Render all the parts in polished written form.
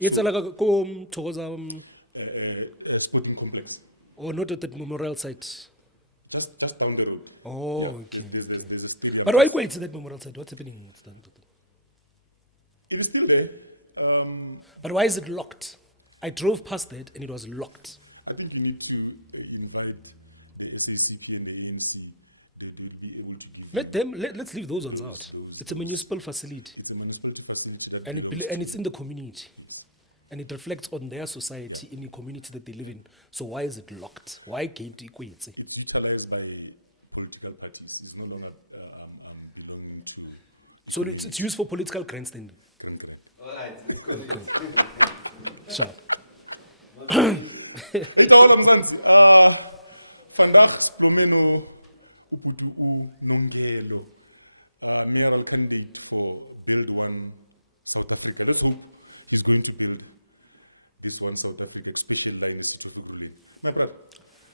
It's like a Thokoza, Sporting complex. or not at the memorial site. Just down the road. Oh, Yeah, okay. There's a stadium. But why go to that memorial site? What's happening? It is still there. But why is it locked? I drove past it and it was locked. I think you need to invite the SSDP and the ANC. They'll be able to give. Let's leave those ones out. It's a municipal facility. It's a municipal facility that And it's in the community. And it reflects on their society in the community that they live in. So why is it locked? Why gate equates? it's utilized by political parties. It's no longer belonging to. So it's used for political grandstanding. All right, let's go. Sure. Lungelo Lungelo, mayoral candidate for Build One South Africa. Let's hope he's going to build this one South Africa, especially line in the city of Ekurhuleni. My brother,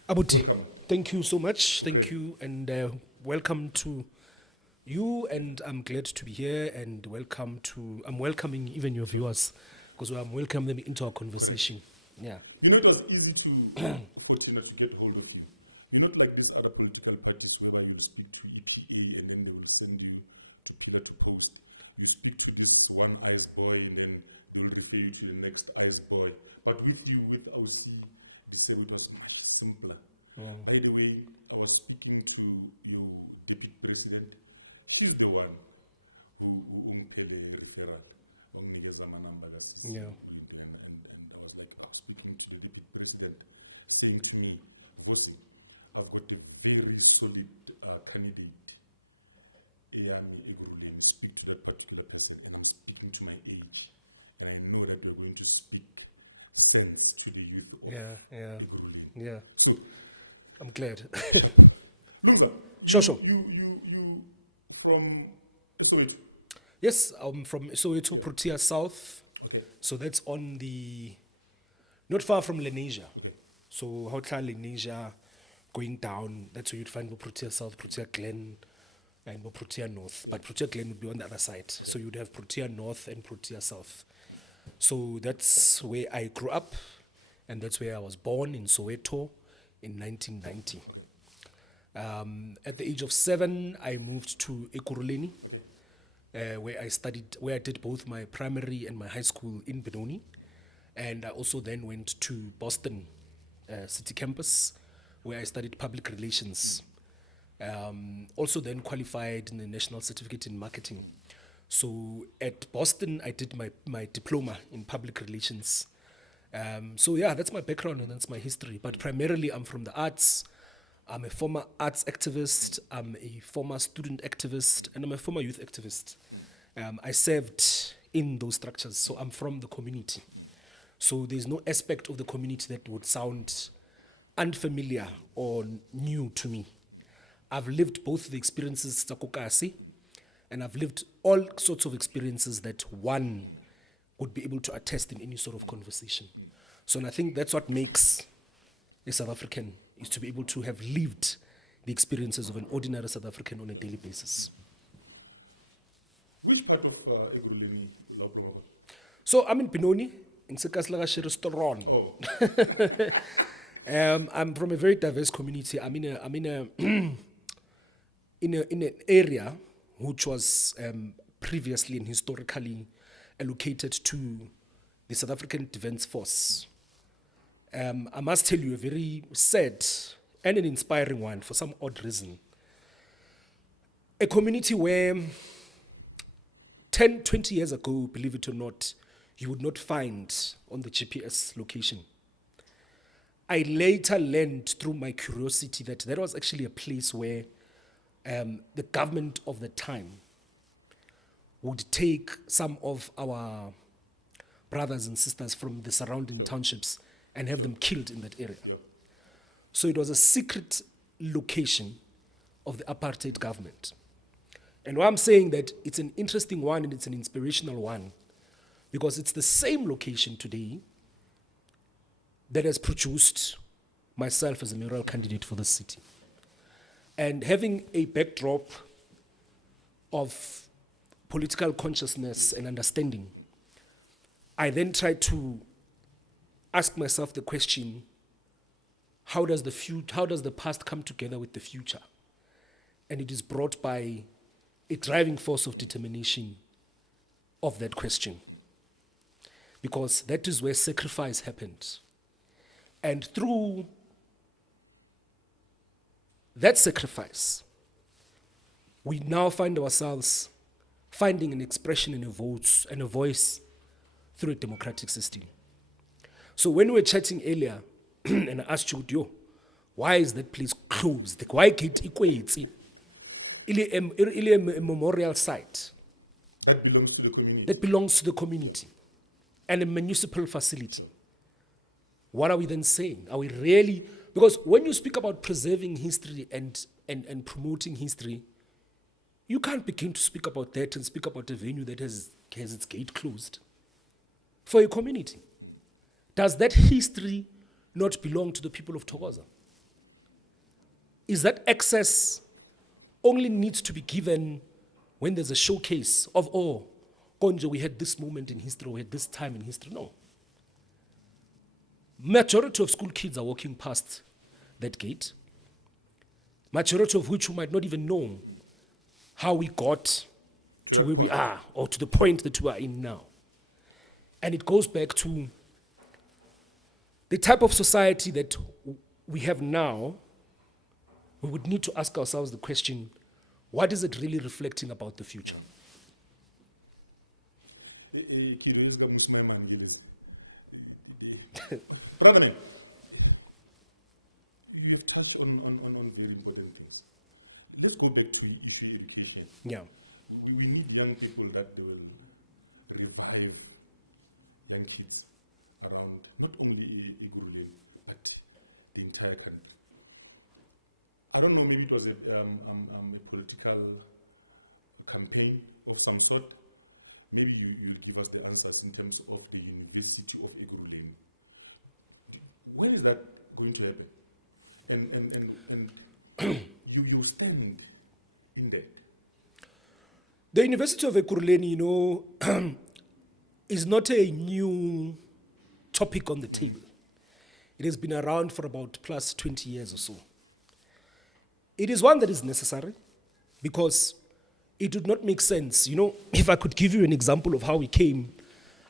Abuti, welcome. thank you so much. Thank you, and welcome to you. And I'm glad to be here. And I'm welcoming even your viewers because I'm welcoming them into our conversation. Yeah. You know, it was easy to fortunate to get hold of you. You're not like these other political parties where you speak to EPA and then they will send you to pillar to post. You speak to this one ice boy and then they will refer you to the next ice boy. But with you, with OC, it was much simpler. By the way, I was speaking to your deputy president. She's the one who paid the referral. Yeah. And I was like, I was speaking to the deputy president, saying to me, Vusi, I've got a very solid candidate. Speak to that particular person, and I'm speaking to my age, and I know that we're going to speak sense to the youth of Ekurhuleni. Yeah. So, I'm glad. Lunga, Sure. you from Soweto? Yes, I'm from Soweto, Protea South. Okay. So that's on not far from Lenasia. Okay. So Hotel Lenasia, going down, that's where you'd find Protea South, Protea Glen, and Protea North. But Protea Glen would be on the other side. So you'd have Protea North and Protea South. So that's where I grew up, and that's where I was born, in Soweto in 1990. At the age of 7, I moved to Ekurhuleni, where I did both my primary and my high school in Benoni. And I also then went to Boston City Campus, where I studied public relations. Also then qualified in the National Certificate in Marketing. So at Boston, I did my diploma in public relations. So yeah, that's my background and that's my history. But primarily, I'm from the arts. I'm a former arts activist. I'm a former student activist, and I'm a former youth activist. I served in those structures, so I'm from the community. So there's no aspect of the community that would sound unfamiliar or new to me. I've lived both the experiences Tsakokasi, and I've lived all sorts of experiences that one would be able to attest in any sort of conversation. So and I think that's what makes a South African, is to be able to have lived the experiences of an ordinary South African on a daily basis. Which part of Ekurhuleni you love from? So I'm in Benoni, in Sekaslagashi restaurant. Oh, I'm from a very diverse community. I'm in an area which was previously and historically allocated to the South African Defence Force. I must tell you a very sad and an inspiring one for some odd reason. A community where 10, 20 years ago, believe it or not, you would not find on the GPS location. I later learned through my curiosity that was actually a place where the government of the time would take some of our brothers and sisters from the surrounding townships and have them killed in that area. So it was a secret location of the apartheid government. And why I'm saying that it's an interesting one and it's an inspirational one, because it's the same location today that has produced myself as a mayoral candidate for the city. And having a backdrop of political consciousness and understanding, I then try to ask myself the question, how does the past come together with the future? And it is brought by a driving force of determination of that question. Because that is where sacrifice happened. And through that sacrifice, we now find ourselves finding an expression and a voice through a democratic system. So when we were chatting earlier, and I asked you, why is that place closed? Why gate equates? Ile a memorial site That belongs to the community. that belongs to the community and a municipal facility. What are we then saying? Are we really? Because when you speak about preserving history and promoting history, you can't begin to speak about that and speak about a venue that has its gate closed for a community. Does that history not belong to the people of Thokoza? Is that access only needs to be given when there's a showcase of, oh, Konje, we had this moment in history, we had this time in history? No. Majority of school kids are walking past that gate, majority of which you might not even know how we got to where we are or to the point that we are in now. And it goes back to the type of society that we have now. We would need to ask ourselves the question, what is it really reflecting about the future? Brother, you've touched on very important things. Let's go back to issue education. Yeah. We need young people that will revive young kids around not only Igurule, but the entire country. I don't know, maybe it was a political campaign of some sort. Maybe you'll give us the answers in terms of the University of Igurule. When is that going to happen? And you stand in that. The University of Ekurhuleni, is not a new topic on the table. It has been around for about plus 20 years or so. It is one that is necessary because it would not make sense. If I could give you an example of how we came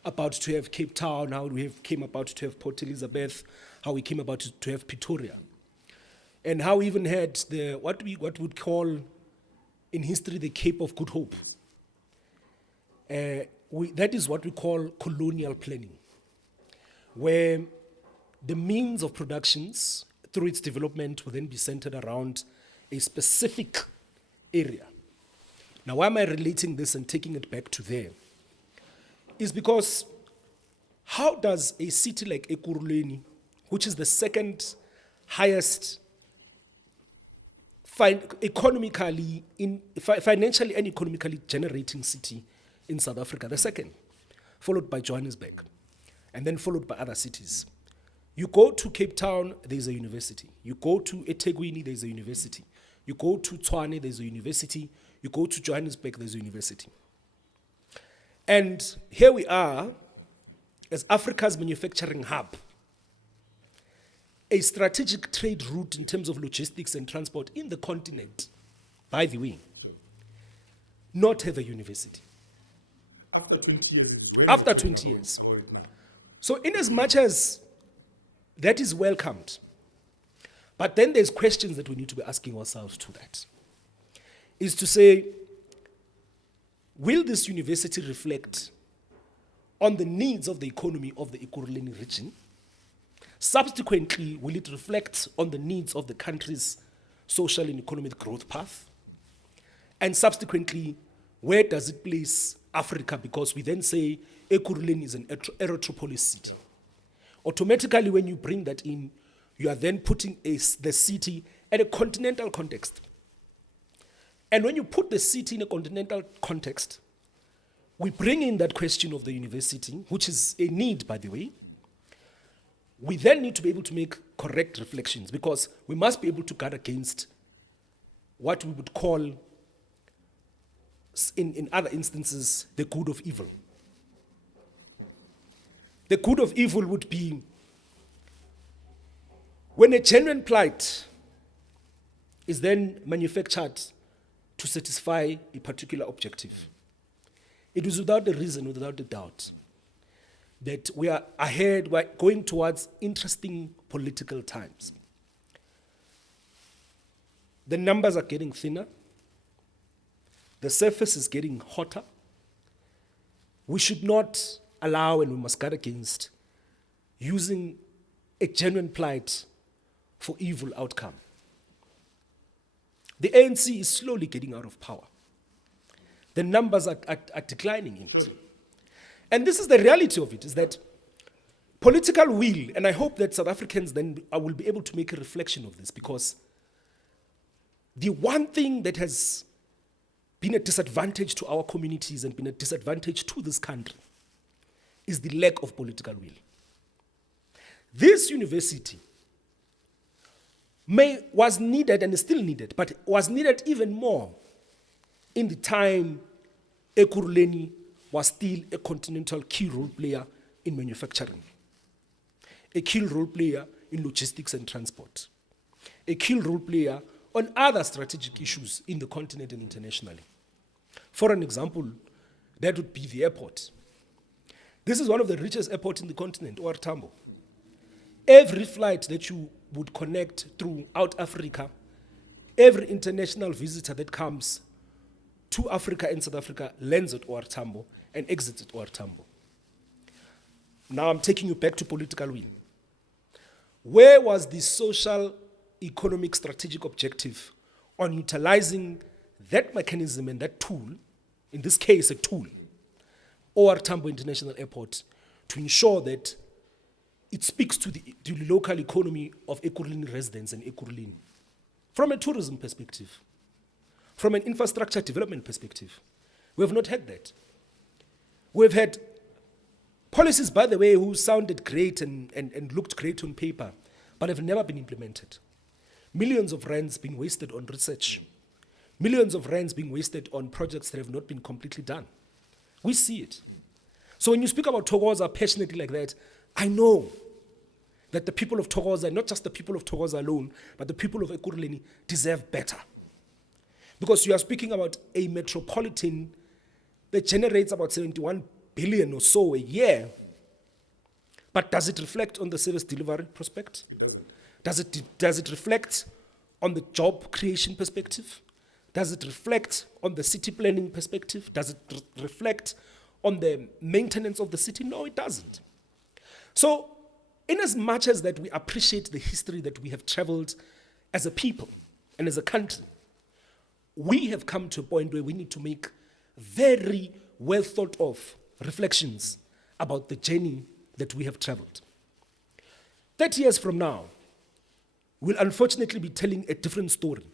about to have Cape Town, how we came about to have Port Elizabeth, how we came about to have Pretoria, and how we even had what we would call in history the Cape of Good Hope. That is what we call colonial planning, where the means of productions through its development will then be centered around a specific area. Now, why am I relating this and taking it back to there? Is because how does a city like Ekurhuleni, which is the second highest financially and economically generating city in South Africa, the second, followed by Johannesburg, and then followed by other cities. You go to Cape Town, there's a university. You go to eThekwini, there's a university. You go to Tshwane, there's a university. You go to Johannesburg, there's a university. And here we are, as Africa's manufacturing hub, a strategic trade route in terms of logistics and transport in the continent, by the way, not have a university. After 20 years, it is After 20 years. So in as much as that is welcomed, but then there's questions that we need to be asking ourselves to that. Is to say, will this university reflect on the needs of the economy of the Ekurhuleni region? Subsequently, will it reflect on the needs of the country's social and economic growth path? And subsequently, where does it place Africa? Because we then say Ekurhuleni is an erythropolis city. Automatically, when you bring that in, you are then putting the city at a continental context. And when you put the city in a continental context, we bring in that question of the university, which is a need, by the way. We then need to be able to make correct reflections because we must be able to guard against what we would call, in other instances, the good of evil. the good of evil would be when a genuine plight is then manufactured to satisfy a particular objective. It is without a reason, without a doubt, that we are ahead, we're going towards interesting political times. The numbers are getting thinner. The surface is getting hotter. We should not allow, and we must guard against, using a genuine plight for evil outcome. The ANC is slowly getting out of power. The numbers are declining in it. And this is the reality of it, is that political will, and I hope that South Africans then will be able to make a reflection of this, because the one thing that has been a disadvantage to our communities and been a disadvantage to this country is the lack of political will. This university was needed and is still needed, but was needed even more in the time Ekurhuleni was still a continental key role player in manufacturing, a key role player in logistics and transport, a key role player on other strategic issues in the continent and internationally. For an example, that would be the airport. This is one of the richest airports in the continent, OR Tambo. Every flight that you would connect throughout Africa, every international visitor that comes to Africa and South Africa lands at OR Tambo and exits at OR Tambo. Now I'm taking you back to political will. Where was the social, economic, strategic objective on utilizing that mechanism and that tool, in this case a tool, OR Tambo International Airport, to ensure that it speaks to the local economy of Ekurhuleni residents and Ekurhuleni from a tourism perspective, from an infrastructure development perspective? We have not had that. We've had policies, by the way, who sounded great and looked great on paper, but have never been implemented. Millions of rands being wasted on research. Millions of rands being wasted on projects that have not been completely done. We see it. So when you speak about Thokoza passionately like that, I know that the people of Thokoza, not just the people of Thokoza alone, but the people of Ekurhuleni deserve better. Because you are speaking about a metropolitan that generates about 71 billion or so a year. But does it reflect on the service delivery prospect? It doesn't. Does it reflect on the job creation perspective? Does it reflect on the city planning perspective? Does it reflect on the maintenance of the city? No, it doesn't. So, in as much as that we appreciate the history that we have traveled as a people and as a country, we have come to a point where we need to make very well thought of reflections about the journey that we have traveled. 30 years from now, we'll unfortunately be telling a different story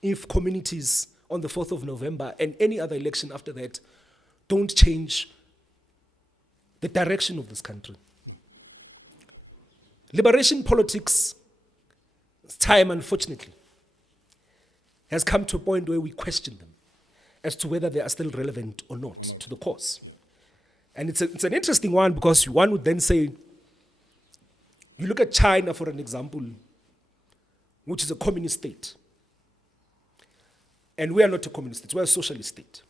if communities on the 4th of November and any other election after that don't change the direction of this country. Liberation politics, time unfortunately, has come to a point where we question them as to whether they are still relevant or not to the cause. And it's an interesting one, because one would then say, you look at China for an example, which is a communist state. And we are not a communist state, we are a socialist state.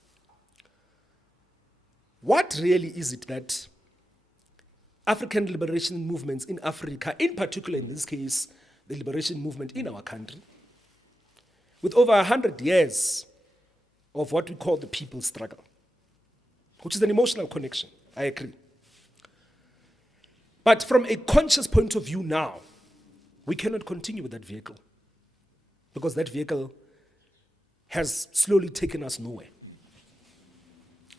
What really is it that African liberation movements in Africa, in particular in this case, the liberation movement in our country, with over 100 years of what we call the people's struggle, which is an emotional connection, I agree. But from a conscious point of view now, we cannot continue with that vehicle, because that vehicle has slowly taken us nowhere.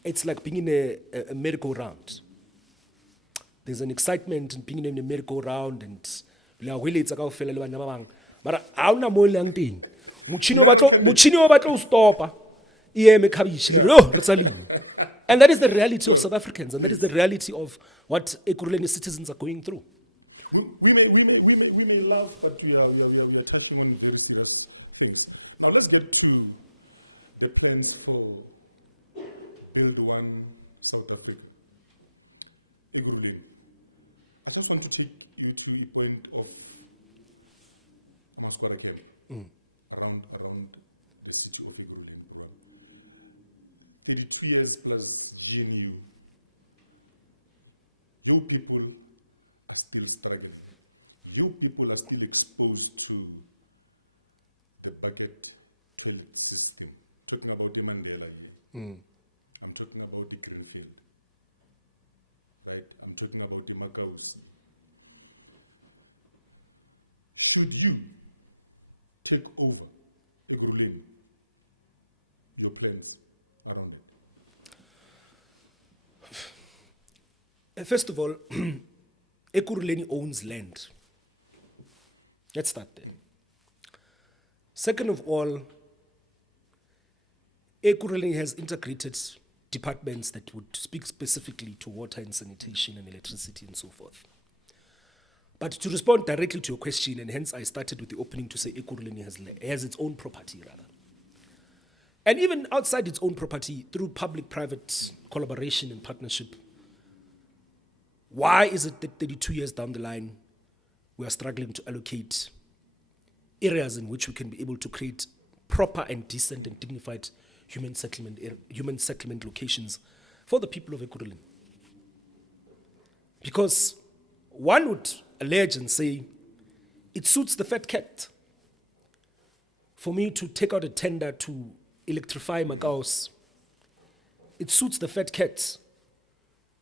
It's like being in a merry-go-round. There's an excitement in being in a merry-go-round, and but hauna mo lang teng. Motšhini o batla o stopa, e eme khabitšhe, le re, "Oh, re tsalile." And that is the reality of South Africans, and that is the reality of what Ekurhuleni citizens are going through. We may laugh, but we are touching on very serious things. Now let's get to the plans for Build One South Africa. Ekurhuleni. I just want to take you to the point of Masquara Kelly around the city of Ekurhuleni. 32 years plus GNU. You people are still struggling. You people are still exposed to the bucket toilet system. Talking about the Mandela here. I'm talking about the Greenfield. Right? I'm talking about the Makaus. Should you take over Ekurhuleni, your plans around it? First of all, Ekurhuleni owns land. Let's start there. Second of all, Ekurhuleni has integrated departments that would speak specifically to water and sanitation and electricity and so forth. But to respond directly to your question, and hence I started with the opening to say Ekurhuleni has its own property, rather. And even outside its own property, through public-private collaboration and partnership, why is it that 32 years down the line, we are struggling to allocate areas in which we can be able to create proper and decent and dignified human settlement locations for the people of Ekurhuleni? Because one would allege and say, it suits the fat cat for me to take out a tender to electrify Makaos. It suits the fat cat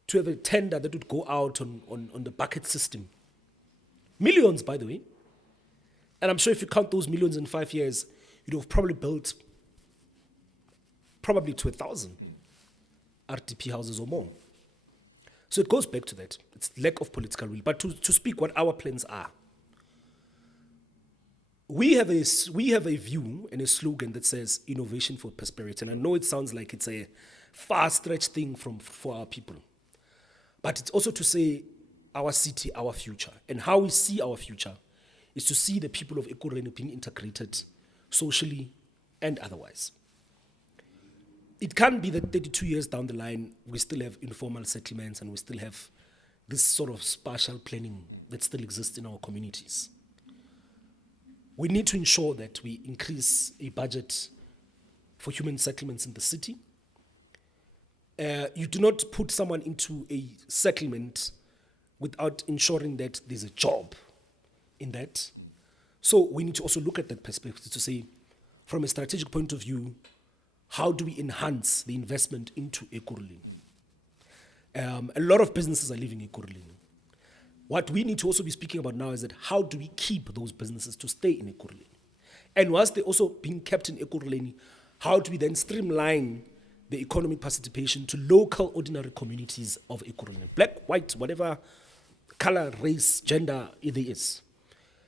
to have a tender that would go out on the bucket system. Millions, by the way. And I'm sure if you count those millions in 5 years, you'd have probably built probably to 1,000 RDP houses or more. So it goes back to that. It's lack of political will. But to speak what our plans are, we have a view and a slogan that says innovation for prosperity. And I know it sounds like it's a far-stretched thing for our people. But it's also to say our city, our future. And how we see our future is to see the people of Ekurhuleni being integrated socially and otherwise. It can't be that 32 years down the line, we still have informal settlements and we still have this sort of spatial planning that still exists in our communities. We need to ensure that we increase a budget for human settlements in the city. You do not put someone into a settlement without ensuring that there's a job in that. So we need to also look at that perspective to say, from a strategic point of view, how do we enhance the investment into Ekurhuleni? A lot of businesses are leaving Ekurhuleni. What we need to also be speaking about now is that how do we keep those businesses to stay in Ekurhuleni? And whilst they're also being kept in Ekurhuleni, how do we then streamline the economic participation to local ordinary communities of Ekurhuleni? Black, white, whatever color, race, gender there is.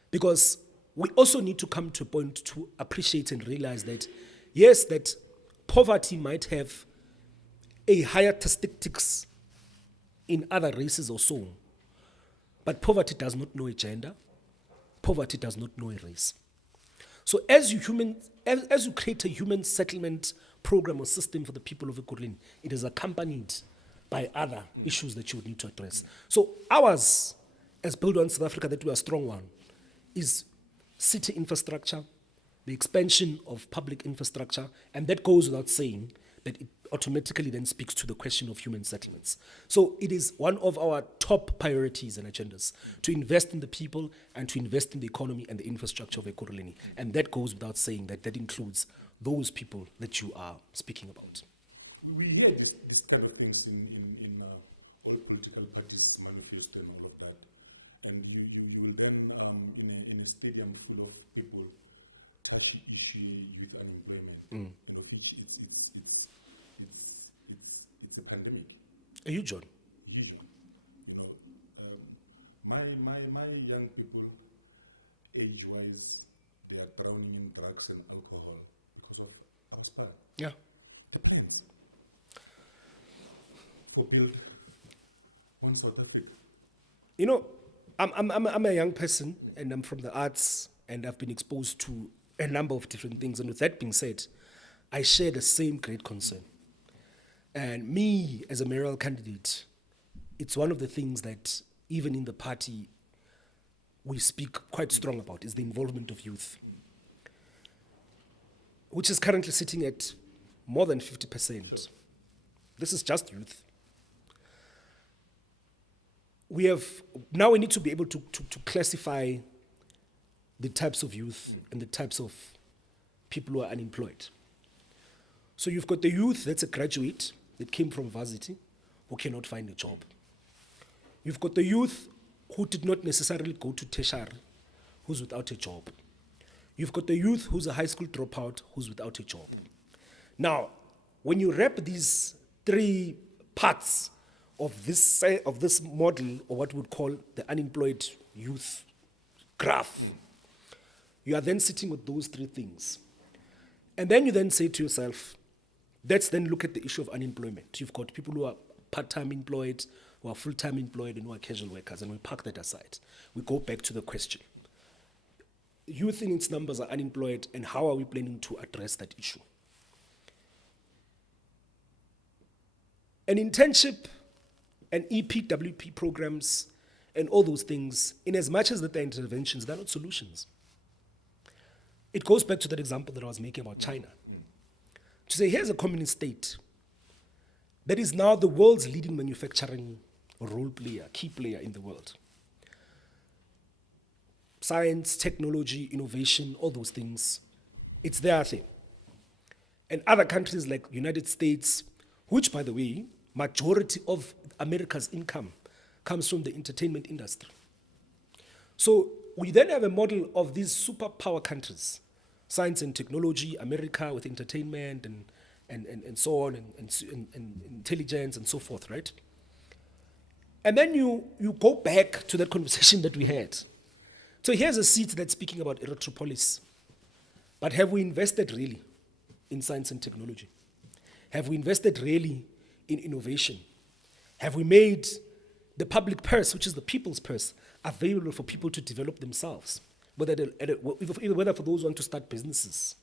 Because we also need to come to a point to appreciate and realize that, yes, that poverty might have a higher statistics in other races or so, but poverty does not know a gender, poverty does not know a race. So as you create a human settlement program or system for the people of Ekurhuleni, it is accompanied by other issues that you would need to address. So ours, as Build One South Africa, that we are strong on, is city infrastructure, the expansion of public infrastructure, and that goes without saying that it automatically then speaks to the question of human settlements. So it is one of our top priorities and agendas to invest in the people and to invest in the economy and the infrastructure of Ekurhuleni. And that goes without saying that includes those people that you are speaking about. We hear these type of things in all political parties manifesto and all of that. And you will then, in a stadium full of people, touch issue with unemployment, and of which it's a pandemic. Are you, John? Huge one. My young people, age-wise, they are drowning in drugs and alcohol because of our span. Yeah. The plans for Build One South Africa. I'm a young person and I'm from the arts and I've been exposed to a number of different things. And with that being said, I share the same great concern. And me, as a mayoral candidate, it's one of the things that even in the party, we speak quite strong about is the involvement of youth, which is currently sitting at more than 50%. This is just youth. Now we need to be able to classify the types of youth and the types of people who are unemployed. So you've got the youth that's a graduate that came from varsity who cannot find a job. You've got the youth who did not necessarily go to tertiary, who's without a job. You've got the youth who's a high school dropout who's without a job. Now, when you wrap these three parts of this model, or what we would call the unemployed youth graph, you are then sitting with those three things. And then you then say to yourself, let's then look at the issue of unemployment. You've got people who are part-time employed, who are full-time employed, and who are casual workers, and we park that aside. We go back to the question. Youth in its numbers are unemployed, and how are we planning to address that issue? An internship and EPWP programs and all those things, in as much as that they're interventions, they're not solutions. It goes back to that example that I was making about China. To say, here's a communist state that is now the world's leading manufacturing role player, key player in the world. Science, technology, innovation, all those things, it's their thing. And other countries like United States, which, by the way, majority of America's income comes from the entertainment industry. So we then have a model of these superpower countries, science and technology, America with entertainment and so on, and intelligence and so forth, right? And then you go back to that conversation that we had. So here's a seat that's speaking about electropolis. But have we invested really in science and technology? Have we invested really in innovation? Have we made the public purse, which is the people's purse, available for people to develop themselves, whether for those who want to start businesses?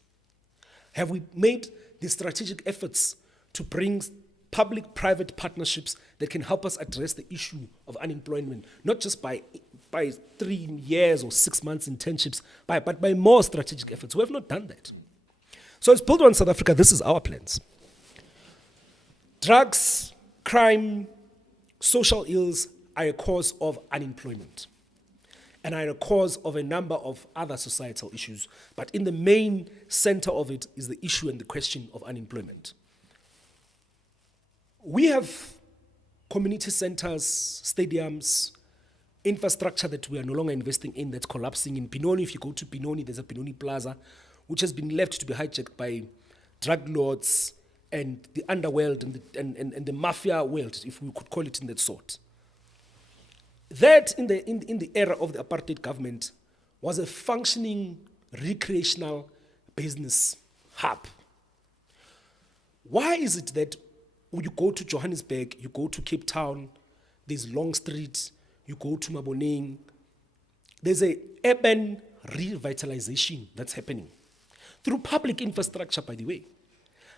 Have we made the strategic efforts to bring public-private partnerships that can help us address the issue of unemployment, not just by 3 years or 6 months internships, but by more strategic efforts? We have not done that. So as Build One South Africa, this is our plans. Drugs, crime, social ills are a cause of unemployment and are a cause of a number of other societal issues. But in the main center of it is the issue and the question of unemployment. We have community centers, stadiums, infrastructure that we are no longer investing in that's collapsing. In Benoni, if you go to Benoni, there's a Benoni Plaza, which has been left to be hijacked by drug lords and the underworld and the mafia world, if we could call it in that sort. That, in the era of the apartheid government, was a functioning recreational business hub. Why is it that when you go to Johannesburg, you go to Cape Town, there's Long Street, you go to Maboneng, there's an urban revitalization that's happening through public infrastructure, by the way,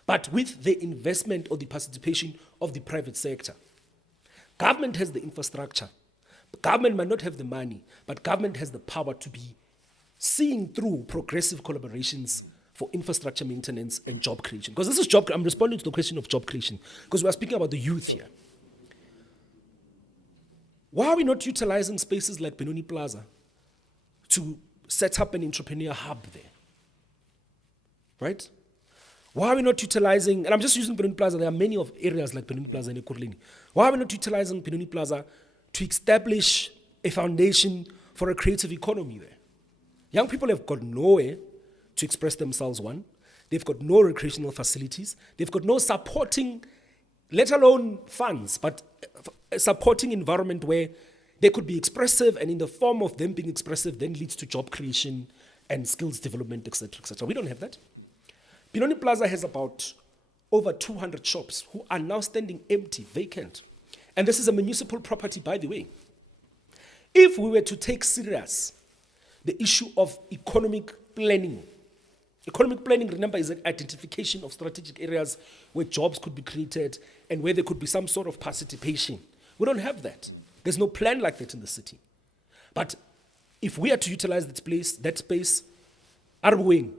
but with the investment or the participation of the private sector. Government has the infrastructure. Government might not have the money, but government has the power to be seeing through progressive collaborations for infrastructure maintenance and job creation. Because this is I'm responding to the question of job creation, because we are speaking about the youth here. Why are we not utilizing spaces like Benoni Plaza to set up an entrepreneur hub there? Right? Why are we not utilizing, and I'm just using Benoni Plaza, there are many of areas like Benoni Plaza and Ekurhuleni. Why are we not utilizing Benoni Plaza to establish a foundation for a creative economy there? Young people have got nowhere to express themselves, one. They've got no recreational facilities. They've got no supporting, let alone funds, but a supporting environment where they could be expressive, and in the form of them being expressive then leads to job creation and skills development, etc., etc. We don't have that. Benoni Plaza has about over 200 shops who are now standing empty, vacant. And this is a municipal property, by the way. If we were to take serious the issue of economic planning, remember, is an identification of strategic areas where jobs could be created and where there could be some sort of participation. We don't have that. There's no plan like that in the city. But if we are to utilize that space, are we weighing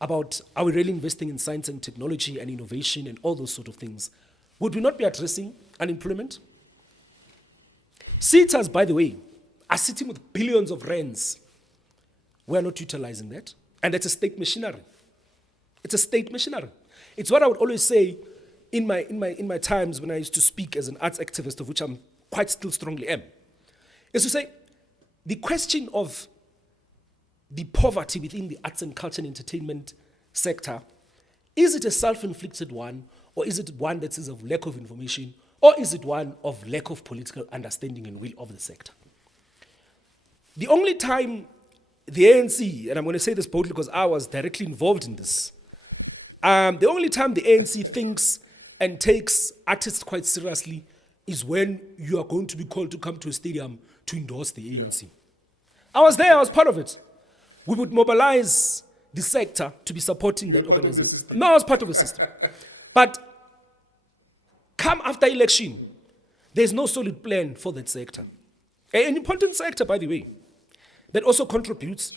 about are we really investing in science and technology and innovation and all those sort of things? Would we not be addressing unemployment? SETAs, by the way, are sitting with billions of rands. We are not utilizing that. And that's a state machinery. It's a state machinery. It's what I would always say in my times when I used to speak as an arts activist, of which I'm quite still strongly am, is to say the question of the poverty within the arts and culture and entertainment sector, is it a self-inflicted one, or is it one that is of lack of information, or is it one of lack of political understanding and will of the sector? The only time the ANC, and I'm going to say this boldly because I was directly involved in this, the only time the ANC thinks and takes artists quite seriously is when you are going to be called to come to a stadium to endorse the ANC. I was there, I was part of it. We would mobilize the sector to be supporting that organization. No, I was part of the system. But come after election, there's no solid plan for that sector. An important sector, by the way, that also contributes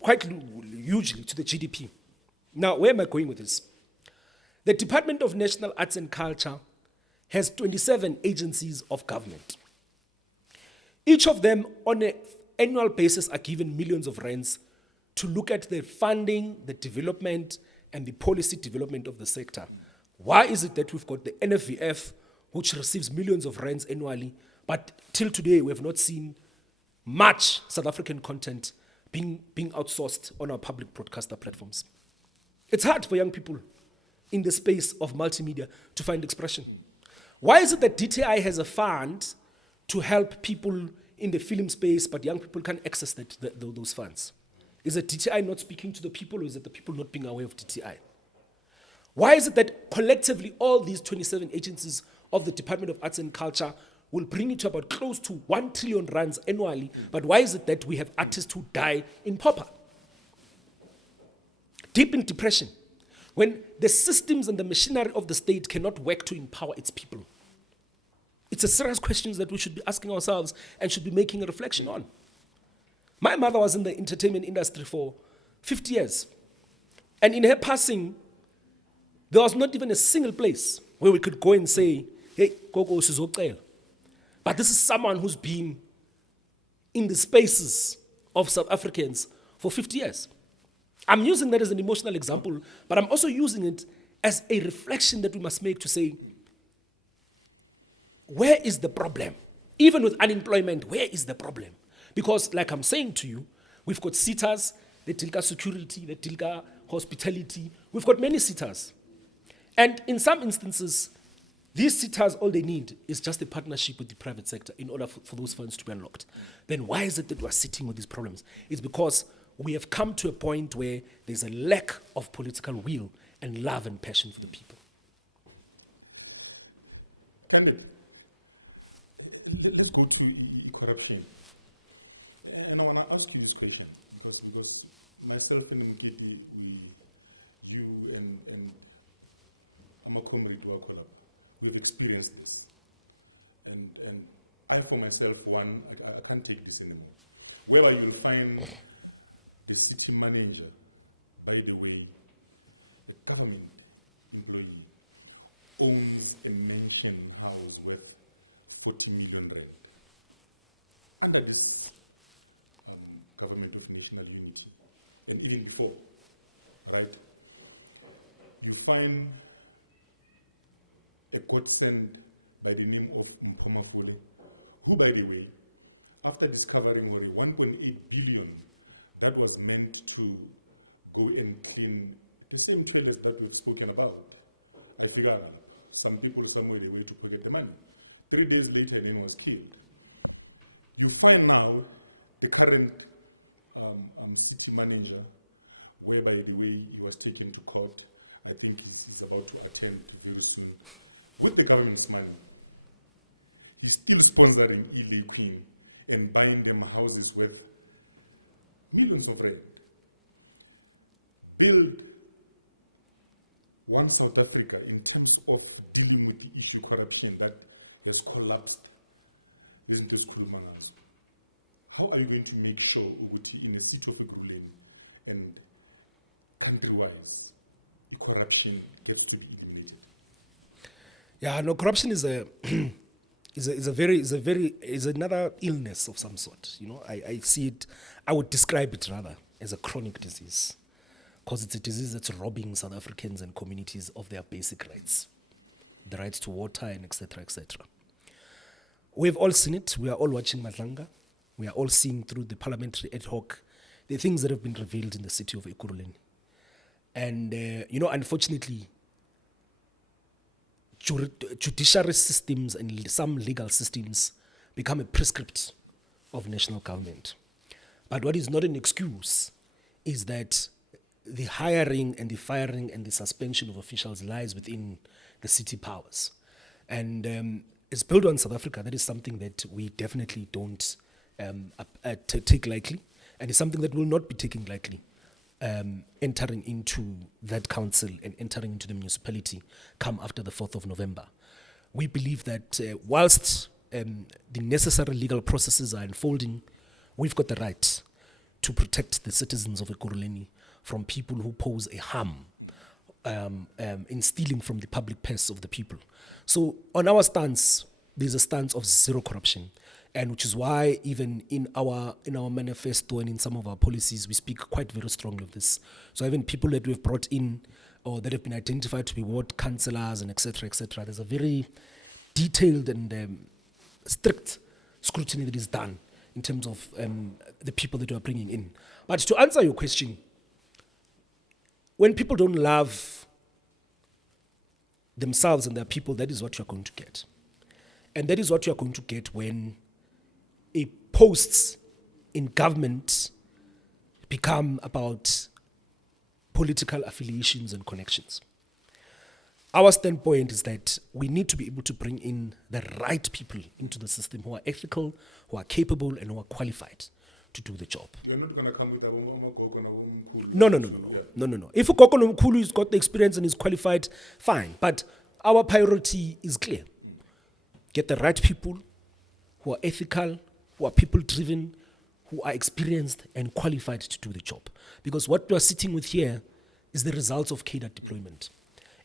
quite hugely to the GDP. Now, where am I going with this? The Department of National Arts and Culture has 27 agencies of government. Each of them, on an annual basis, are given millions of rands to look at the funding, the development, and the policy development of the sector. Why is it that we've got the NFVF, which receives millions of rands annually, but till today we have not seen much South African content being outsourced on our public broadcaster platforms? It's hard for young people in the space of multimedia to find expression. Why is it that DTI has a fund to help people in the film space, but young people can't access those funds? Is it DTI not speaking to the people, or is it the people not being aware of DTI? Why is it that collectively all these 27 agencies of the Department of Arts and Culture will bring it to about close to 1 trillion rands annually, but why is it that we have artists who die in pauper? Deep in depression, when the systems and the machinery of the state cannot work to empower its people. It's a serious question that we should be asking ourselves and should be making a reflection on. My mother was in the entertainment industry for 50 years. And in her passing, there was not even a single place where we could go and say, hey, Gogo Sizocela. But this is someone who's been in the spaces of South Africans for 50 years. I'm using that as an emotional example, but I'm also using it as a reflection that we must make to say, where is the problem? Even with unemployment, where is the problem? Because like I'm saying to you, we've got SETAs, the Tilka security, the Tilka hospitality. We've got many SETAs. And in some instances, these SETAs, all they need is just a partnership with the private sector in order for those funds to be unlocked. Then why is it that we're sitting with these problems? It's because we have come to a point where there's a lack of political will and love and passion for the people. Let's go to corruption. And I want to ask you this question because myself and Mkiti, you and Amakomri Dwakola, we've experienced this. And I, for myself, I can't take this anymore. Where you'll find the city manager, by the way, the government employee owns a mansion house worth 40 million rand. Under this government of national unity, and even before, right? You find a godsend by the name of Mkamafule, who, by the way, after discovering Mori 1.8 billion, that was meant to go and clean the same toilets that we've spoken about. I figure some people somewhere they were to forget the money. 3 days later, then it was cleaned. You find now the current city manager, whereby the way he was taken to court, I think he's about to attend very soon, with the government's money. He's still sponsoring Ely Queen and buying them houses worth millions of rand. Build one South Africa in terms of dealing with the issue of corruption that has collapsed. listen to school managers. How are you going to make sure that in a city of Ekurhuleni and country-wise, the corruption gets to be eliminated? Yeah, no, corruption is a is another illness of some sort. You know, I see it. I would describe it rather as a chronic disease, because it's a disease that's robbing South Africans and communities of their basic rights, the rights to water and etc. etc. We've all seen it. We are all watching Madlanga. We are all seeing through the parliamentary ad hoc the things that have been revealed in the city of Ekurhuleni. And, unfortunately, judiciary systems and some legal systems become a prescript of national government. But what is not an excuse is that the hiring and the firing and the suspension of officials lies within the city powers. And it's built on South Africa. That is something that we definitely don't take lightly, and it's something that will not be taken lightly entering into that council and entering into the municipality come after the 4th of November. We believe that whilst the necessary legal processes are unfolding, we've got the right to protect the citizens of Ekurhuleni from people who pose a harm in stealing from the public purse of the people. So on our stance, there's a stance of zero corruption, and which is why even in our manifesto and in some of our policies, we speak quite very strongly of this. So even people that we've brought in or that have been identified to be ward councillors and etc., there's a very detailed and strict scrutiny that is done in terms of the people that we are bringing in. But to answer your question, when people don't love themselves and their people, that is what you're going to get. And that is what you're going to get when posts in government become about political affiliations and connections. Our standpoint is that we need to be able to bring in the right people into the system who are ethical, who are capable, and who are qualified to do the job. They're not going to come with a No. If Ukoko Nomkhulu has got the experience and is qualified, fine. But our priority is clear. Get the right people who are ethical, who are people-driven, who are experienced and qualified to do the job. Because what we are sitting with here is the results of cadre deployment.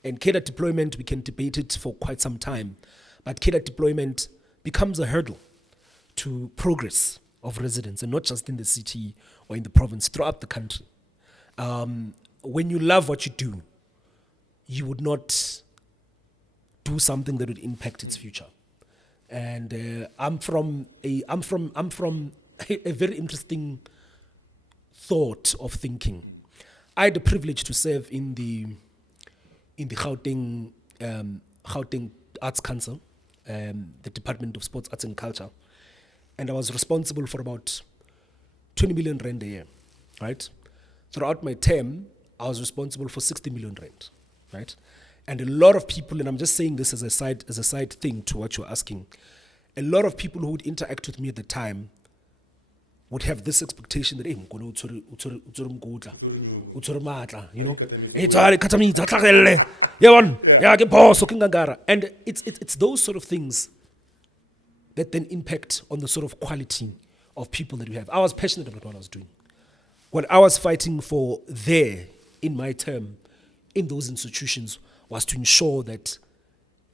And cadre deployment, we can debate it for quite some time, but cadre deployment becomes a hurdle to progress of residents, and not just in the city or in the province, throughout the country. When you love what you do, you would not do something that would impact its future. And I'm from a very interesting thought of thinking. I had the privilege to serve in the Gauteng Arts Council, the Department of Sports, Arts and Culture, and I was responsible for about 20 million rand a year, right? Throughout my term, I was responsible for 60 million rand, right? And a lot of people, and I'm just saying this as a side thing to what you're asking, a lot of people who would interact with me at the time would have this expectation that, hey, and it's those sort of things that then impact on the sort of quality of people that we have. I was passionate about what I was doing. What I was fighting for there in my term in those institutions was to ensure that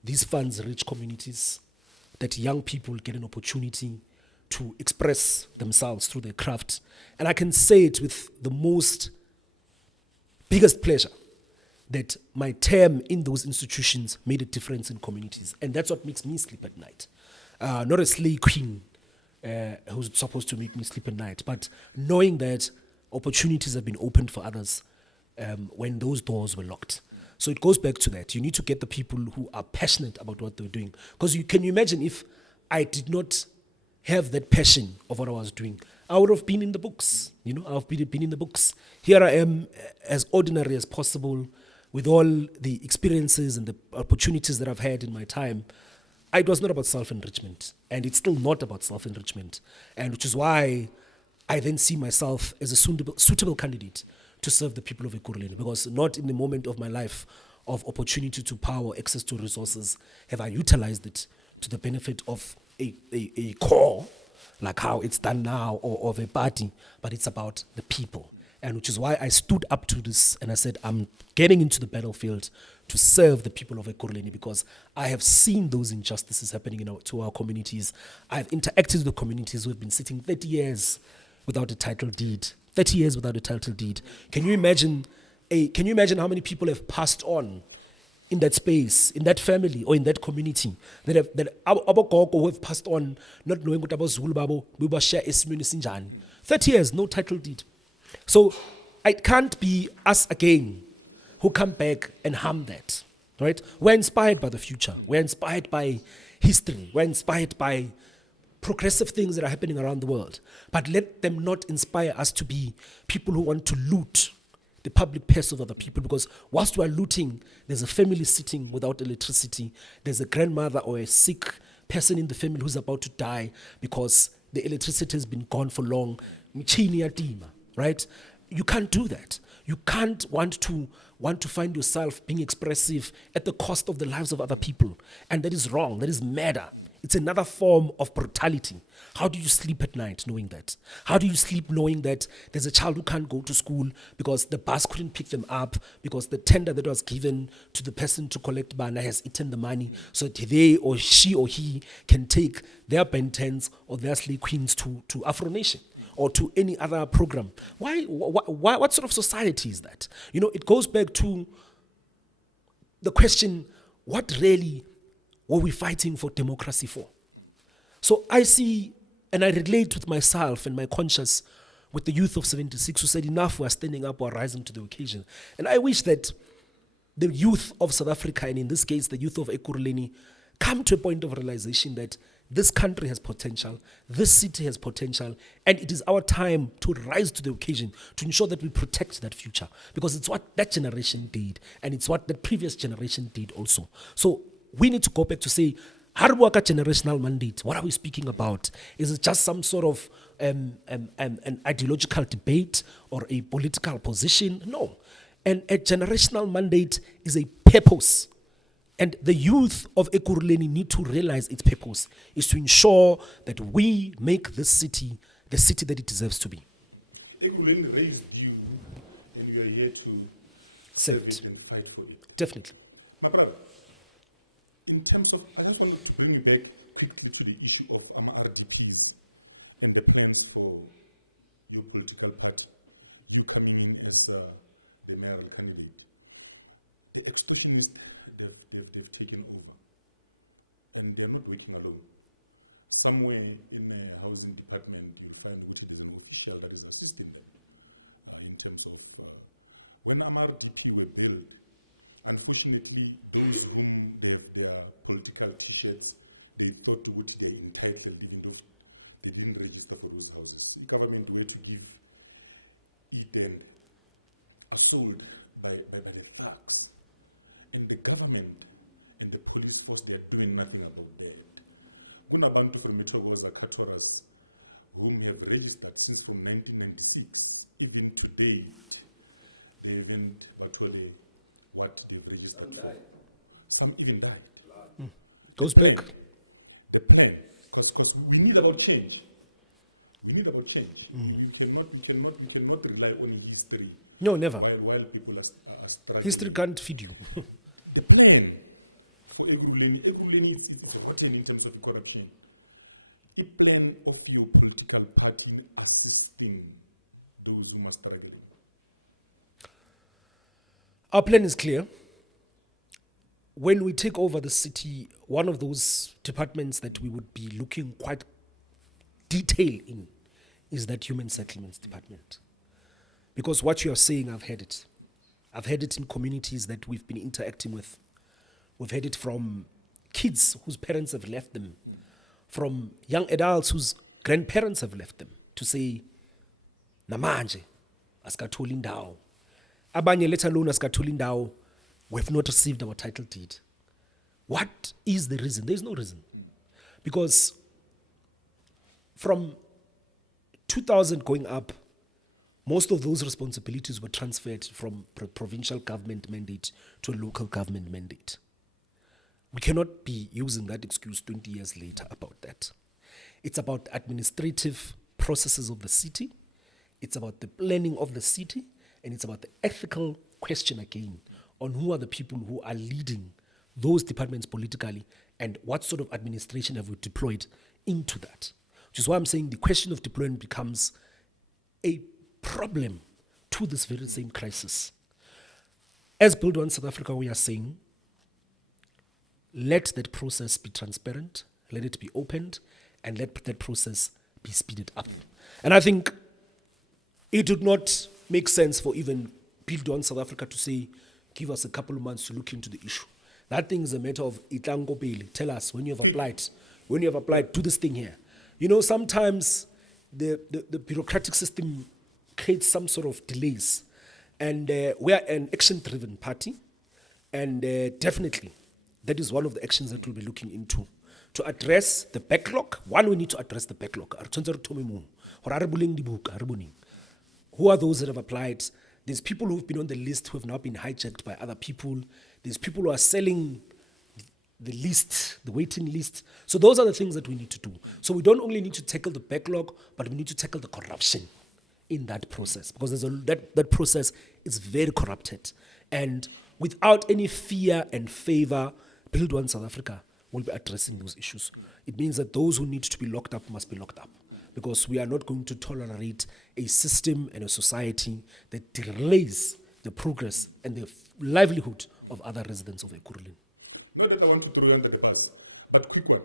these funds reach communities, that young people get an opportunity to express themselves through their craft. And I can say it with the biggest pleasure that my term in those institutions made a difference in communities. And that's what makes me sleep at night. Not a slay queen who's supposed to make me sleep at night, but knowing that opportunities have been opened for others when those doors were locked. So it goes back to that. You need to get the people who are passionate about what they're doing. Because can you imagine if I did not have that passion of what I was doing, I would have been in the books. I've been in the books. Here I am, as ordinary as possible, with all the experiences and the opportunities that I've had in my time. It was not about self-enrichment, and it's still not about self-enrichment, and which is why I then see myself as a suitable candidate to serve the people of Ekurhuleni, because not in the moment of my life of opportunity to power, access to resources, have I utilized it to the benefit of a core, like how it's done now, or of a party, but it's about the people. And which is why I stood up to this and I said, I'm getting into the battlefield to serve the people of Ekurhuleni, because I have seen those injustices happening to our communities. I've interacted with the communities who have been sitting 30 years without a title deed. 30 years without a title deed. Can you imagine how many people have passed on in that space, in that family, or in that community, that abogogo who have passed on, not knowing what abazulu babo share esimweni sinjani. 30 years, no title deed. So it can't be us again who come back and harm that, right? We're inspired by the future. We're inspired by history. We're inspired by progressive things that are happening around the world. But let them not inspire us to be people who want to loot the public purse of other people, because whilst we're looting, there's a family sitting without electricity. There's a grandmother or a sick person in the family who's about to die because the electricity has been gone for long. Right? You can't do that. You can't want to find yourself being expressive at the cost of the lives of other people. And that is wrong. That is murder. It's another form of brutality. How do you sleep at night knowing that? How do you sleep knowing that there's a child who can't go to school because the bus couldn't pick them up, because the tender that was given to the person to collect bana has eaten the money, so that they or she or he can take their Bentens or their slay queens to Afro Nation or to any other program? Why, what sort of society is that? It goes back to the question, what really were we fighting for democracy for? So I see, and I relate with myself and my conscience with the youth of 76 who said, enough, we are standing up, we are rising to the occasion. And I wish that the youth of South Africa, and in this case, the youth of Ekurhuleni, come to a point of realization that this country has potential, this city has potential, and it is our time to rise to the occasion to ensure that we protect that future, because it's what that generation did, and it's what the previous generation did also. So we need to go back to say, Harwaka generational mandate, what are we speaking about? Is it just some sort of an ideological debate or a political position? No. And a generational mandate is a purpose. And the youth of Ekurhuleni need to realize its purpose is to ensure that we make this city the city that it deserves to be. Ekurhuleni raised you, and you are here to serve it and fight for it. Definitely. My brother, in terms of, I want to bring you back quickly to the issue of RDPs and the plans for your political party. You coming in as the mayoral candidate. The extortionists, they've taken over. And they're not working alone. Somewhere in the housing department, you'll find that there's an official that is assisting them in terms of when RDP were built. Unfortunately, those whom their political t-shirts, they thought to which they entitled, they didn't register for those houses. The government were to give it sold by the thugs. And the government and the police force, they are doing nothing about that. Kunabantu from BOSA Katoras, whom have registered since from 1996, even today, they haven't actually what they've registered. Some died. Some even died. Goes back. Because we need about change. We need about change. You cannot rely on history. No, never. While people are struggling. History can't feed you. The plan for Ekurhuleni is important in terms of corruption. The plan of your political party assisting those who are struggling. Our plan is clear. When we take over the city, one of those departments that we would be looking quite detailed in is that human settlements department. Because what you are saying, I've heard it. I've heard it in communities that we've been interacting with. We've heard it from kids whose parents have left them, from young adults whose grandparents have left them, to say, namanje, asikatholi indawo. Abanye let alone asikatholi indawo, we have not received our title deed. What is the reason? There is no reason. Because from 2000 going up, most of those responsibilities were transferred from provincial government mandate to a local government mandate. we cannot be using that excuse 20 years later about that. It's about administrative processes of the city. It's about the planning of the city. And it's about the ethical question again on who are the people who are leading those departments politically and what sort of administration have we deployed into that. Which is why I'm saying the question of deployment becomes a problem to this very same crisis. As Build One South Africa, we are saying, let that process be transparent, let it be opened, and let that process be speeded up. And I think it would not make sense for even Build One South Africa to say, give us a couple of months to look into the issue. That thing is a matter of itlango pele. Tell us when you have applied, do this thing here. You know, sometimes the bureaucratic system creates some sort of delays. And we are an action-driven party. And definitely, that is one of the actions that we'll be looking into. To address the backlog, one, we need to address the backlog. Who are those that have applied? There's people who've been on the list who have now been hijacked by other people. There's people who are selling the list, the waiting list. So those are the things that we need to do. So we don't only need to tackle the backlog, but we need to tackle the corruption in that process, because that process is very corrupted. And without any fear and favor, Build One South Africa will be addressing those issues. It means that those who need to be locked up must be locked up, because we are not going to tolerate a system and a society that delays the progress and the livelihood of other residents of Ekurhuleni. Not that I want to throw under the bus, but quick one,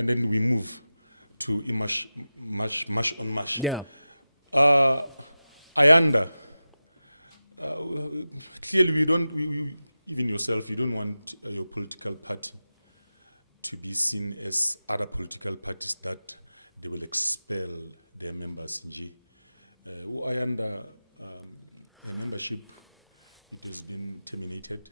and then we move to much on much. Yeah. Ayanda, clearly even yourself, you don't want your political party to be seen as other political parties that they will expel their members. Ayanda, membership has been terminated,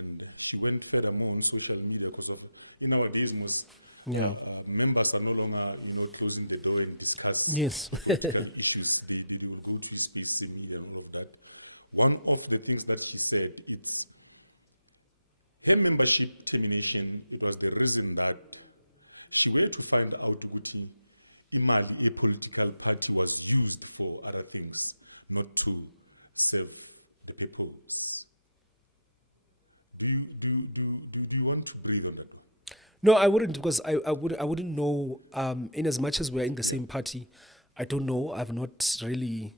and she went furthermore on social media because of, in our business, members are no longer, closing the door and discuss Yes. issues. They will go to space media and all of that. One of the things that she said is her membership termination. It was the reason that she went to find out what a political party was used for other things, not to serve the purpose. Do you want to breathe on that? No, I wouldn't, because I wouldn't know. In as much as we're in the same party, I don't know. I've not really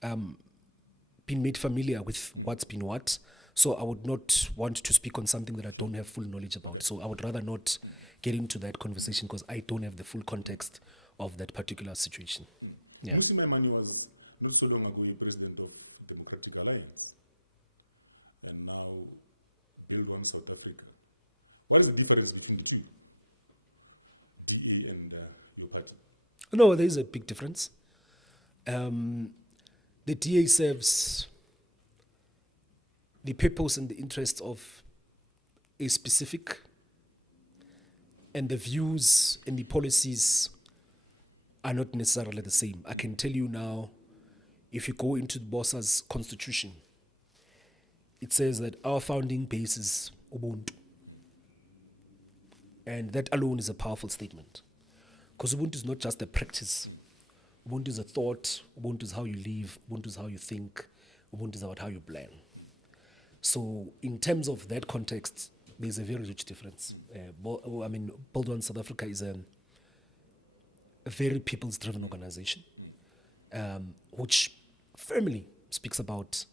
been made familiar with what's been what. So I would not want to speak on something that I don't have full knowledge about. So I would rather not get into that conversation, because I don't have the full context of that particular situation. Yeah. Vusi Mayoral was not so long ago president of Democratic Alliance, and now Build One South Africa. What is the difference between the two, DA and your party? No, there is a big difference. The DA serves the purpose and the interests of a specific, and the views and the policies are not necessarily the same. I can tell you now, if you go into the BOSA's constitution, it says that our founding base is Ubuntu. And that alone is a powerful statement. Because Ubuntu is not just a practice. Ubuntu is a thought. Ubuntu is how you live. Ubuntu is how you think. Ubuntu is about how you plan. So in terms of that context, there's a very huge difference. Build One South Africa is a very people's-driven organization, which firmly speaks about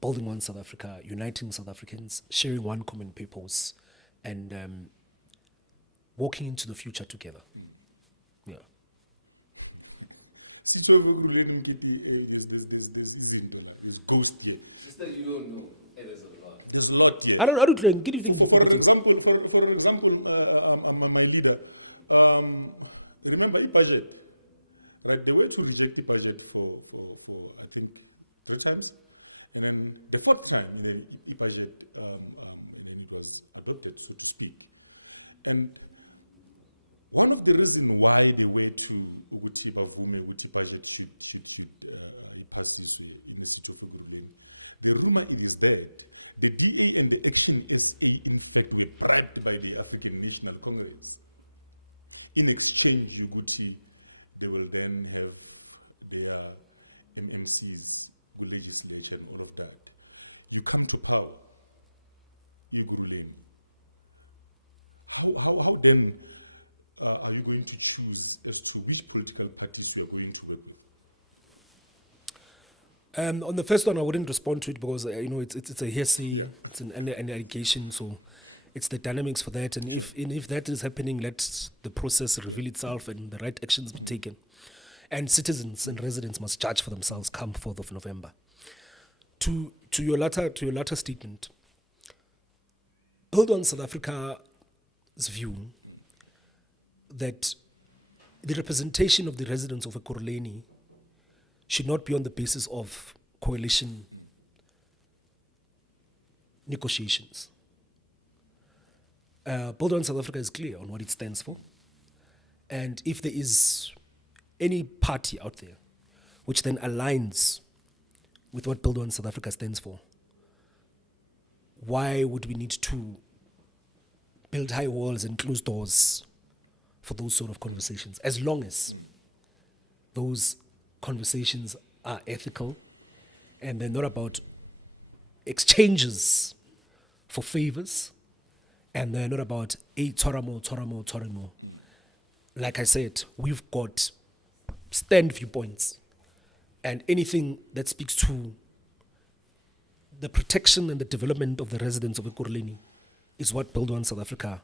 building one South Africa, uniting South Africans, sharing one common purpose, and walking into the future together. Yeah. There's post here. Sister, you don't know. There's a lot. There's a lot here. I don't think. What do you think? For example, my leader, remember budget, right? They were to reject the budget for I think 3 times, and then the 4th time, then the budget was adopted, so to speak. And one of the reasons why they were to which budget should pass this Institute of Good. The rumor is that the DA and the Action SA that were bribed by the African National Congress. In exchange, Uguti, they will then have their MMCs, the legislature, and all of that. You come to power, you go in. How then are you going to choose as to which political parties you are going to work with? On the first one, I wouldn't respond to it because it's a hearsay, it's an allegation, so it's the dynamics for that. And if that is happening, let the process reveal itself and the right actions be taken. And citizens and residents must judge for themselves come 4th of November. To your latter statement, hold on South Africa's view that the representation of the residents of Ekurhuleni should not be on the basis of coalition negotiations. Build on South Africa is clear on what it stands for. And if there is any party out there which then aligns with what Build on South Africa stands for, why would we need to build high walls and close doors for those sort of conversations? As long as those conversations are ethical and they're not about exchanges for favors and they're not about toramo. Like I said, we've got stand viewpoints, and anything that speaks to the protection and the development of the residents of Ekurhuleni is what Build One South Africa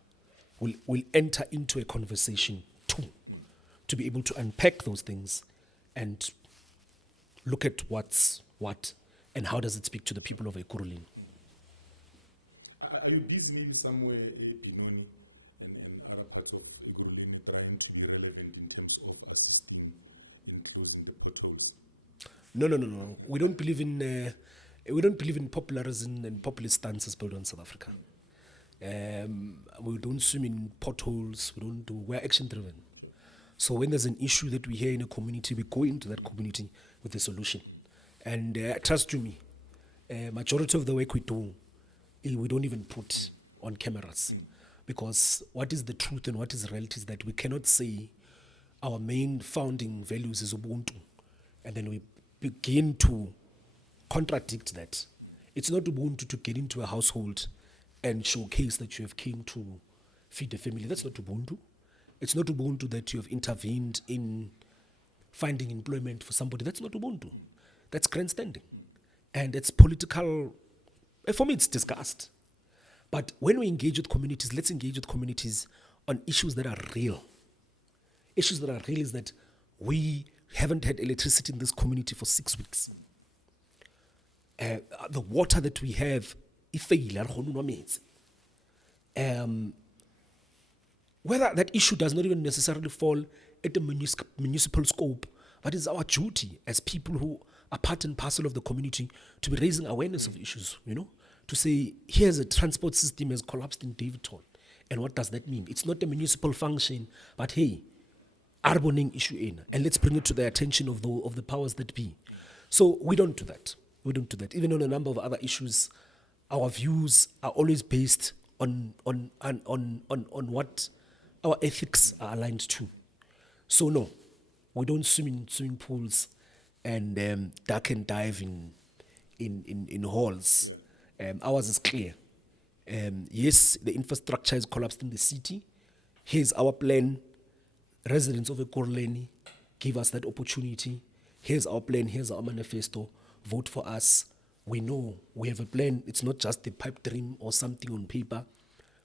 will enter into a conversation to be able to unpack those things and look at what's what and how does it speak to the people of Ekurhuleni. Are you busy maybe somewhere in Benoni and other parts of Ekurhuleni trying to be relevant in terms of assisting in closing the potholes? No. We don't believe in popularism and populist stances built on South Africa. We don't swim in potholes. We're action driven. So when there's an issue that we hear in a community, we go into that community with a solution. And trust you me, majority of the work we do, we don't even put on cameras. Because what is the truth and what is the reality is that we cannot say our main founding values is Ubuntu, and then we begin to contradict that. It's not Ubuntu to get into a household and showcase that you have came to feed the family. That's not Ubuntu. It's not Ubuntu that you have intervened in finding employment for somebody. That's not Ubuntu. That's grandstanding. And it's political. For me, it's disgust. But when we engage with communities, let's engage with communities on issues that are real. Issues that are real is that we haven't had electricity in this community for 6 weeks. The water that we have, whether that issue does not even necessarily fall at the municipal scope, but it's our duty as people who are part and parcel of the community to be raising awareness of issues, to say, here's a transport system has collapsed in Davidton. And what does that mean? It's not a municipal function, but hey, arboning issue in, and let's bring it to the attention of the powers that be. So we don't do that. Even on a number of other issues, our views are always based on what our ethics are aligned to. So no, we don't swim in swimming pools and duck and dive in halls. Ours is clear. Yes, the infrastructure is collapsed in the city. Here's our plan. Residents of Ekurhuleni, give us that opportunity. Here's our plan. Here's our manifesto. Vote for us. We know we have a plan. It's not just a pipe dream or something on paper.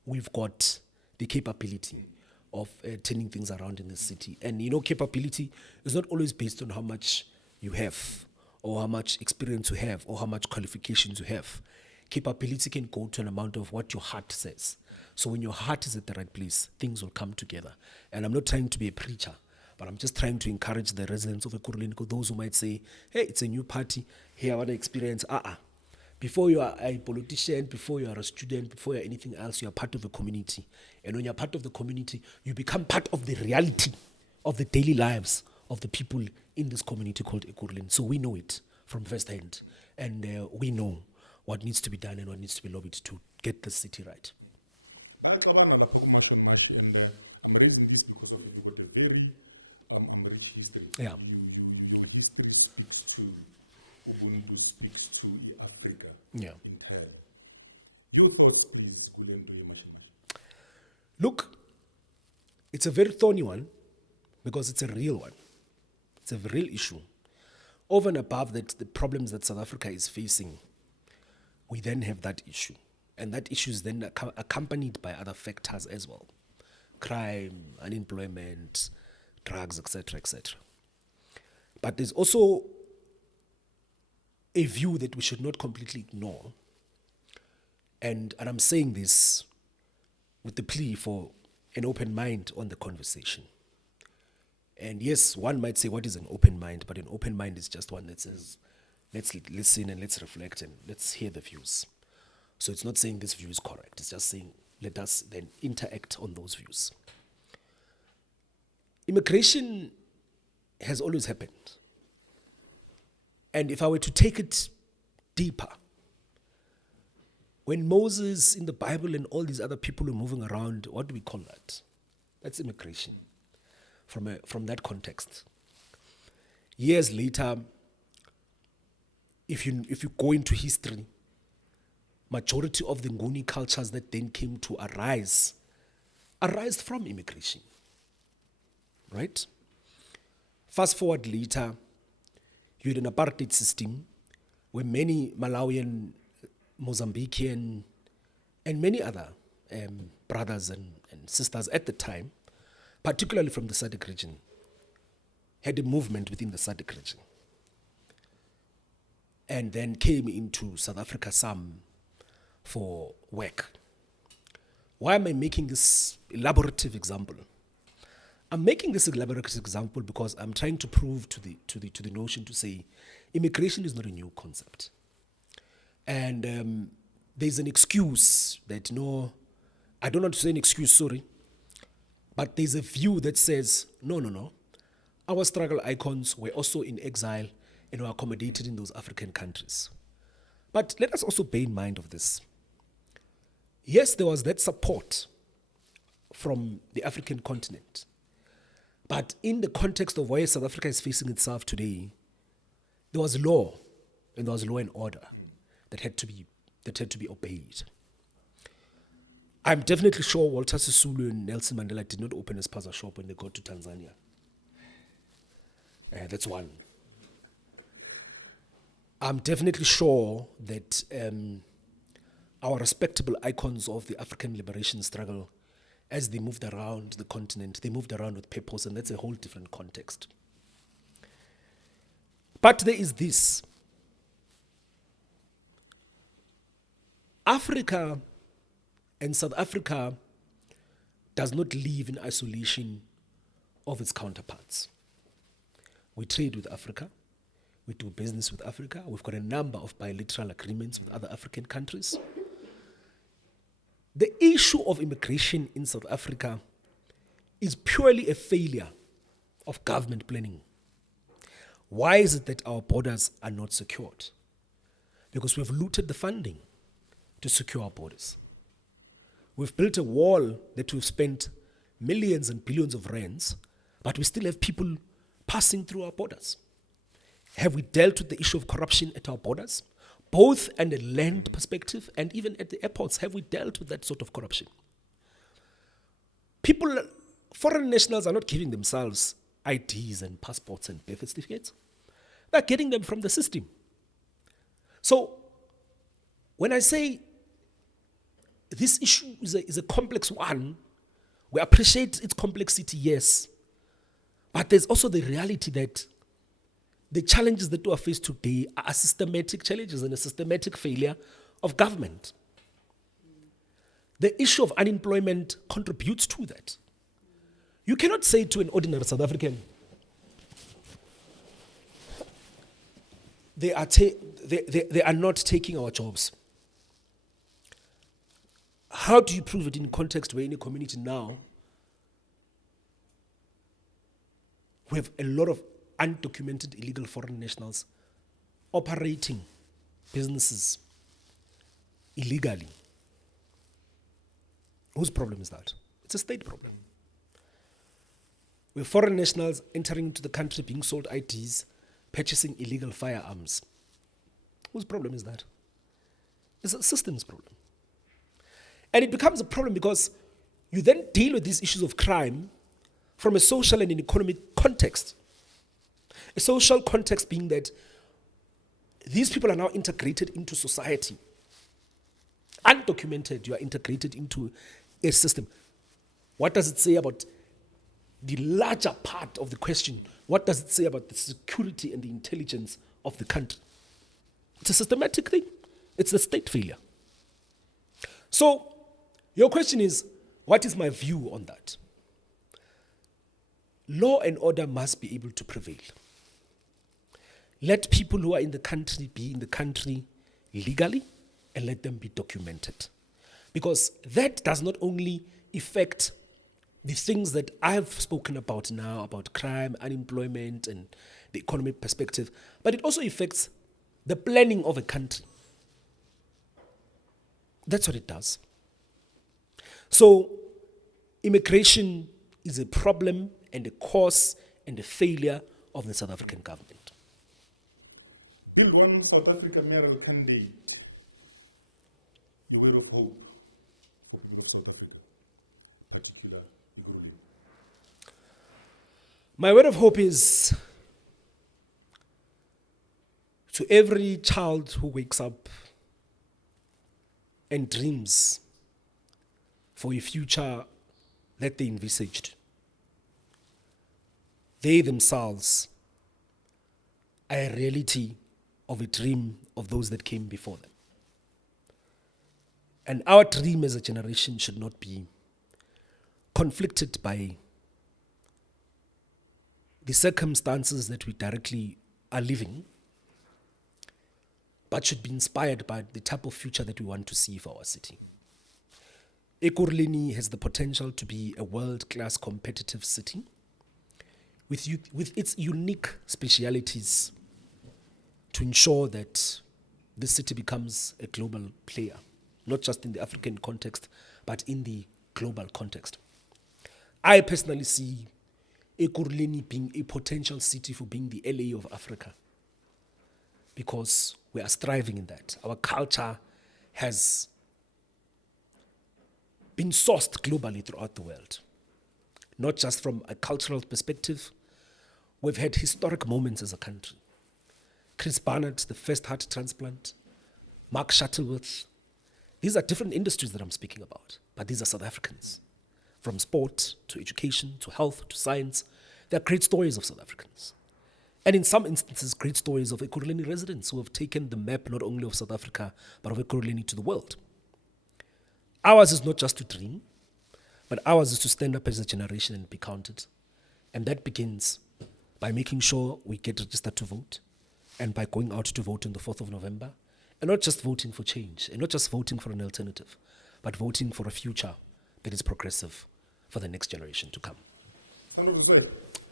We've got the capability of turning things around in the city. And capability is not always based on how much you have or how much experience you have or how much qualifications you have. Capability can go to an amount of what your heart says. So when your heart is at the right place, things will come together. And I'm not trying to be a preacher, but I'm just trying to encourage the residents of Ekurhuleni, those who might say, hey, it's a new party, here I want to experience. Before you are a politician, before you are a student, before you are anything else, you are part of a community. And when you're part of the community, you become part of the reality of the daily lives of the people in this community called Ekurhuleni. So we know it from first hand. And we know what needs to be done and what needs to be lobbied to get the city right. That's one of the and I'm raising this because of you got a very rich history. Yeah. Your history speaks to Ubuntu, speaks to Africa Yeah. entirely. Your thoughts, please, Gulendo Yamashima. Look, it's a very thorny one because it's a real one. It's a real issue. Over and above that, the problems that South Africa is facing, we then have that issue. And that issue is then accompanied by other factors as well. Crime, unemployment, drugs, etc., etc. But there's also a view that we should not completely ignore. And I'm saying this with the plea for an open mind on the conversation. And yes, one might say, what is an open mind? But an open mind is just one that says, let's listen and let's reflect and let's hear the views. So it's not saying this view is correct. It's just saying, let us then interact on those views. Immigration has always happened. And if I were to take it deeper, when Moses in the Bible and all these other people were moving around, what do we call that? That's immigration from that context. Years later, if you go into history, majority of the Nguni cultures that then came to arise from immigration. Right? Fast forward later, you had an apartheid system where many Malawian, Mozambican, and many other brothers and sisters at the time, particularly from the SADC region, had a movement within the SADC region. And then came into South Africa some for work. Why am I making this elaborative example? I'm making this elaborative example because I'm trying to prove to the notion to say immigration is not a new concept. And there's an excuse that I don't want to say an excuse, sorry, but there's a view that says, no. Our struggle icons were also in exile and were accommodated in those African countries. But let us also bear in mind of this. Yes, there was that support from the African continent. But in the context of where South Africa is facing itself today, there was law, and there was law and order that had to be obeyed. I'm definitely sure Walter Sisulu and Nelson Mandela did not open a spaza shop when they got to Tanzania. That's one. I'm definitely sure that our respectable icons of the African liberation struggle, as they moved around the continent, they moved around with purpose, and that's a whole different context. But there is this. Africa and South Africa does not live in isolation of its counterparts. We trade with Africa. We do business with Africa. We've got a number of bilateral agreements with other African countries. The issue of immigration in South Africa is purely a failure of government planning. Why is it that our borders are not secured? Because we've looted the funding to secure our borders. We've built a wall that we've spent millions and billions of rands, but we still have people passing through our borders. Have we dealt with the issue of corruption at our borders? Both in a land perspective and even at the airports, have we dealt with that sort of corruption? Foreign nationals are not giving themselves IDs and passports and birth certificates. They're getting them from the system. So, when I say this issue is a complex one, we appreciate its complexity, yes. But there's also the reality that the challenges that we are faced today are systematic challenges and a systematic failure of government. The issue of unemployment contributes to that. You cannot say to an ordinary South African, they are not taking our jobs. How do you prove it in context where in a community now we have a lot of undocumented illegal foreign nationals operating businesses illegally? Whose problem is that? It's a state problem. With foreign nationals entering into the country, being sold IDs, purchasing illegal firearms. Whose problem is that? It's a systems problem. And it becomes a problem because you then deal with these issues of crime from a social and an economic context. A social context being that these people are now integrated into society. Undocumented, you are integrated into a system. What does it say about the larger part of the question? What does it say about the security and the intelligence of the country? It's a systematic thing. It's a state failure. So, your question is, what is my view on that? Law and order must be able to prevail. Let people who are in the country be in the country legally and let them be documented. Because that does not only affect the things that I've spoken about now, about crime, unemployment, and the economic perspective, but it also affects the planning of a country. That's what it does. So, immigration is a problem and a cause and a failure of the South African government. Bill, one South Africa mayoral candidate, the way of hope for the people of South Africa, particularly. My word of hope is to every child who wakes up and dreams for a future that they envisaged. They themselves are a reality of a dream of those that came before them. And our dream as a generation should not be conflicted by the circumstances that we directly are living, but should be inspired by the type of future that we want to see for our city. Ekurhuleni has the potential to be a world-class competitive city with its unique specialities to ensure that this city becomes a global player, not just in the African context, but in the global context. I personally see Ekurhuleni being a potential city for being the LA of Africa, because we are striving in that. Our culture has been sourced globally throughout the world, not just from a cultural perspective. We've had historic moments as a country. Chris Barnett, the first heart transplant, Mark Shuttleworth. These are different industries that I'm speaking about, but these are South Africans. From sport to education to health to science, there are great stories of South Africans. And in some instances, great stories of Ekurhuleni residents who have taken the map not only of South Africa, but of Ekurhuleni to the world. Ours is not just to dream, but ours is to stand up as a generation and be counted. And that begins by making sure we get registered to vote, and by going out to vote on the 4th of November, and not just voting for change, and not just voting for an alternative, but voting for a future that is progressive for the next generation to come. Thank you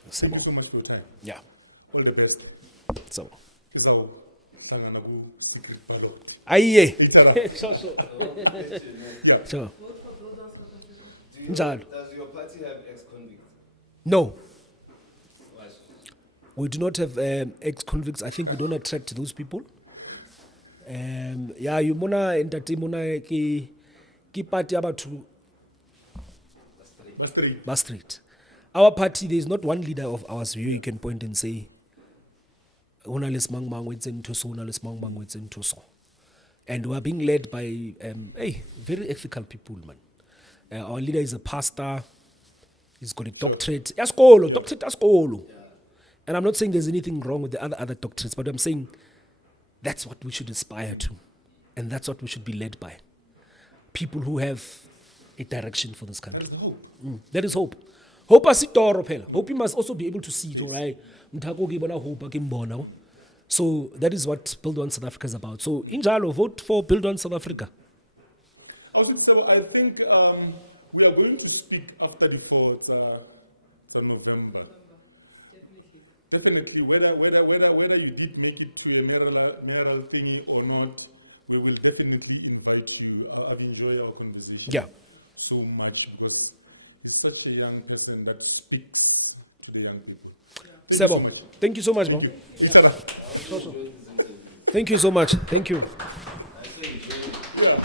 so much for your time. Yeah. All the best. So. It's our secret fellow. Aye. Sure. Sure. Does your party have ex-convicts? No. Why? We do not have ex-convicts. I think we don't attract those people. Yeah, you mona entertain ki party about to Maastricht. Our party, there is not one leader of ours where you can point and say, and we are being led by very ethical people, man. Our leader is a pastor. He's got a doctorate. Doctorate. And I'm not saying there's anything wrong with the other doctorates, but I'm saying that's what we should aspire to. And that's what we should be led by. People who have a direction for this country. That is hope. Hope asitoro phela. Hope you must also be able to see it, all right? So that is what Build One South Africa is about. So injalo, vote for Build One South Africa. I think we are going to speak after the 4th of November. Definitely. Whether you did make it to a mayoral thingy or not, we will definitely invite you. I've enjoyed our conversation. Yeah. so much because he's such a young person that speaks to the young people. Sebo, thank you so much, bro. Thank you so much. Thank you. Yeah.